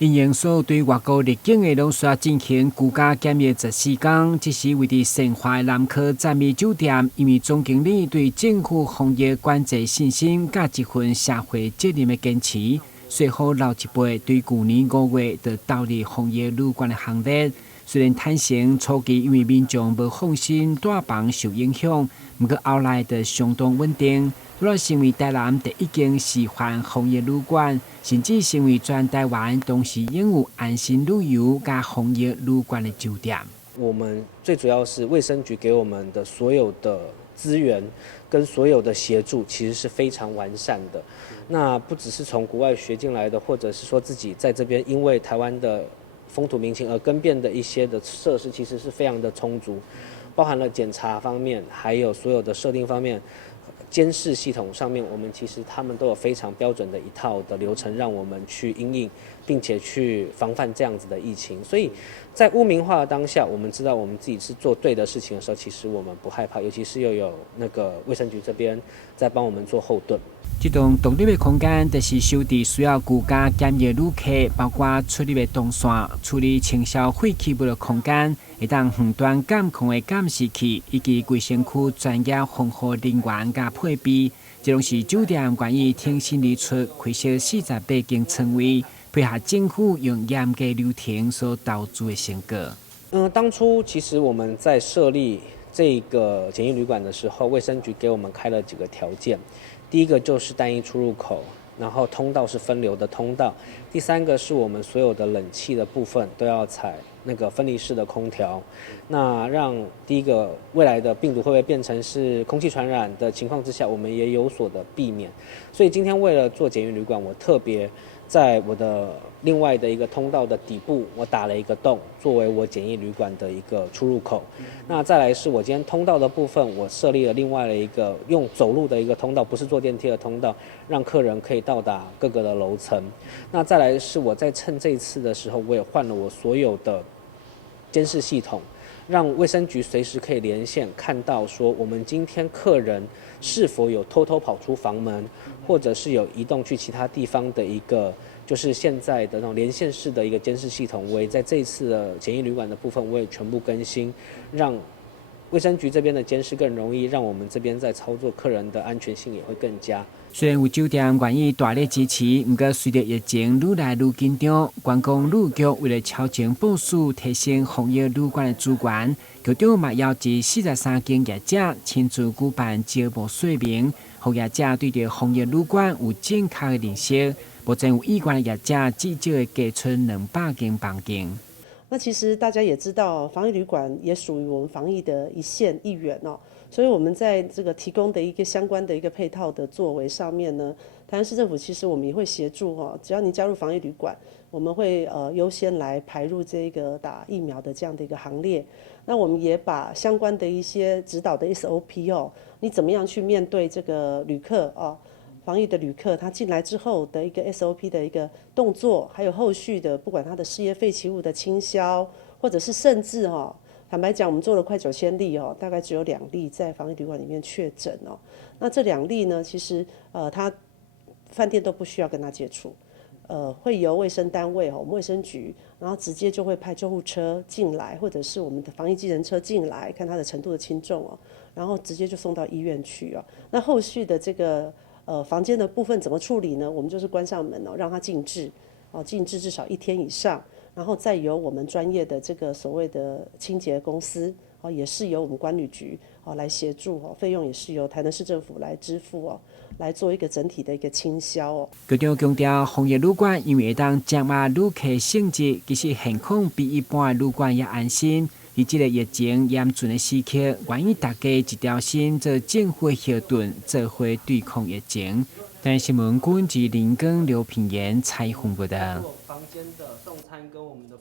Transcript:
因应所有对外国入境的拢需要进行居家检疫14天，这是为伫盛华南科赞美酒店，因为总经理对政府防疫管制信心，甲一份社会责任的坚持，随后老一辈对去年5月就投入防疫旅馆的行列。虽然坦诚初期因为民众无放心大房受影响，不过后来就相当稳定。除了成为台南第一间示范防疫旅馆，甚至成为全台湾同时拥有安心旅游加防疫旅馆的酒店。我们最主要是卫生局给我们的所有的资源跟所有的协助，其实是非常完善的。那不只是从国外学进来的，或者是说自己在这边因为台湾的风土民情而更变的一些的设施，其实是非常的充足，包含了检查方面，还有所有的设定方面。监视系统上面，我们其实他们都有非常标准的一套的流程，让我们去因应，并且去防范这样子的疫情。所以在污名化的当下，我们知道我们自己是做对的事情的时候，其实我们不害怕，尤其是又有那个卫生局这边在帮我们做后盾。这栋独立的空间，就是收治需要居家检疫旅客，包括出入的动线、处理清消废弃物的空间，会当远端监控的监视器，以及规身躯专业防护人员甲配备。这拢是酒店愿意挺身而出，开设48间床位，配合政府用严格流程所导致的成果。当初其实我们在设立这个检疫旅馆的时候，卫生局给我们开了几个条件。第一个就是单一出入口，然后通道是分流的通道。第三个是我们所有的冷气的部分都要采那个分离式的空调，那让第一个未来的病毒会不会变成是空气传染的情况之下，我们也有所的避免。所以今天为了做检疫旅馆，我特别在我的另外的一个通道的底部，我打了一个洞，作为我检疫旅馆的一个出入口。那再来是我今天通道的部分，我设立了另外的一个用走路的一个通道，不是坐电梯的通道，让客人可以到达各个的楼层。那再来是我在趁这一次的时候，我也换了我所有的监视系统，让卫生局随时可以连线，看到说我们今天客人是否有偷偷跑出房门，或者是有移动去其他地方的一个，就是现在的那种连线式的一个监视系统。我也在这一次的检疫旅馆的部分，我也全部更新，让卫生局这边的监视更容易，让我们这边在操作客人的安全性也会更佳。虽然有酒店愿意大力支持，不过随着疫情愈来愈紧张，观光旅局为了超前部署，提升防疫旅馆的资源，局长嘛邀集43间业者亲自举办招募说明，让业者对着防疫旅馆有正确的认识。目前有意愿的业者至少会加出200间房间。那其实大家也知道，防疫旅馆也属于我们防疫的一线一员哦，所以我们在这个提供的一个相关的一个配套的作为上面呢，台南市政府其实我们也会协助哦，只要您加入防疫旅馆，我们会优先来排入这个打疫苗的这样的一个行列。那我们也把相关的一些指导的 SOP 哦，你怎么样去面对这个旅客哦。防疫的旅客，他进来之后的一个 SOP 的一个动作，还有后续的，不管他的事业废弃物的清消，或者是甚至坦白讲，我们做了快9000例大概只有2例在防疫旅馆里面确诊那这2例呢，其实他饭店都不需要跟他接触，会由卫生单位我们卫生局，然后直接就会派救护车进来，或者是我们的防疫计程车进来，看他的程度的轻重然后直接就送到医院去那后续的这个房间的部分怎么处理呢？我们就是关上门让它静置静置至少1天以上，然后再由我们专业的这个所谓的清洁公司也是由我们管旅局来协助费用也是由台南市政府来支付来做一个整体的一个清消局长强调，防疫旅馆因为会当掌握旅客性质，其实现况比一般的旅馆也安心。在这个疫情严峻的时刻，愿意大家一条心做政府的后盾，做伙对抗疫情。台新闻关之林根刘品言采访报道。